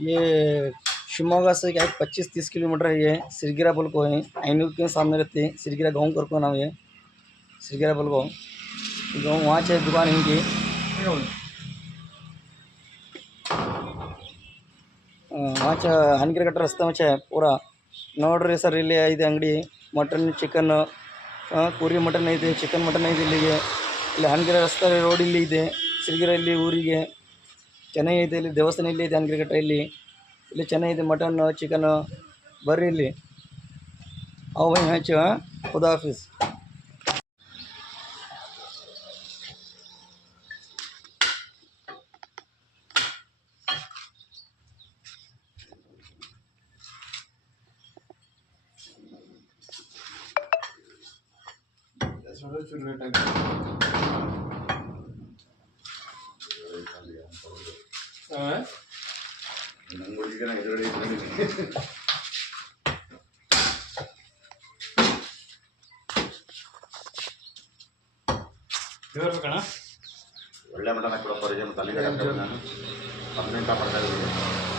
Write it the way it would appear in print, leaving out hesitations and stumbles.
ये शिवमोगा से क्या है 25-30 किलोमीटर है। ये सिरगिरा बोल को है, आइनूर के सामने रहते हैं। सिरगिरा गाँव करको नाम है, सिरगिरा बोल को गाँव। वहाँ से दुकान इनकी ವಾಚ ಹನಗಿರಕಟ್ಟ ರಸ್ತೆ ಮಚ್ಚ ಪೂರಾ ನೋಡ್ರಿ ಸರ್. ಇಲ್ಲಿ ಐದು ಅಂಗಡಿ ಮಟನ್ ಚಿಕನ್, ಕುರಿ ಮಟನ್ ಐತೆ, ಚಿಕನ್ ಮಟನ್ ಐತೆ ಇಲ್ಲಿಗೆ. ಇಲ್ಲಿ ಹನಗಿರ ರಸ್ತೆ ರೋಡ್ ಇಲ್ಲಿ ಇದೆ, ಸಿರಿಗೆರೆ ಇಲ್ಲಿ ಊರಿಗೆ ಚೆನ್ನಾಗೈತೆ. ಇಲ್ಲಿ ದೇವಸ್ಥಾನ ಇಲ್ಲಿ ಇದೆ ಹನಗಿರಕಟ್ಟ. ಇಲ್ಲಿ ಚೆನ್ನಾಗಿದೆ ಮಟನ್ ಚಿಕನ್. ಬರ್ರಿ ಇಲ್ಲಿ ಅವು ಹಚ್ಚ. ಖುದಾ ಹಾಫಿಸ್. ಒಳ್ಳೆ ಮಟನ್ ಹಾಕಿ ಕೊಡಪ್ಪ. ನಾನು 15 ಮಾಡ್ತಾ ಇದ್ದೀನಿ.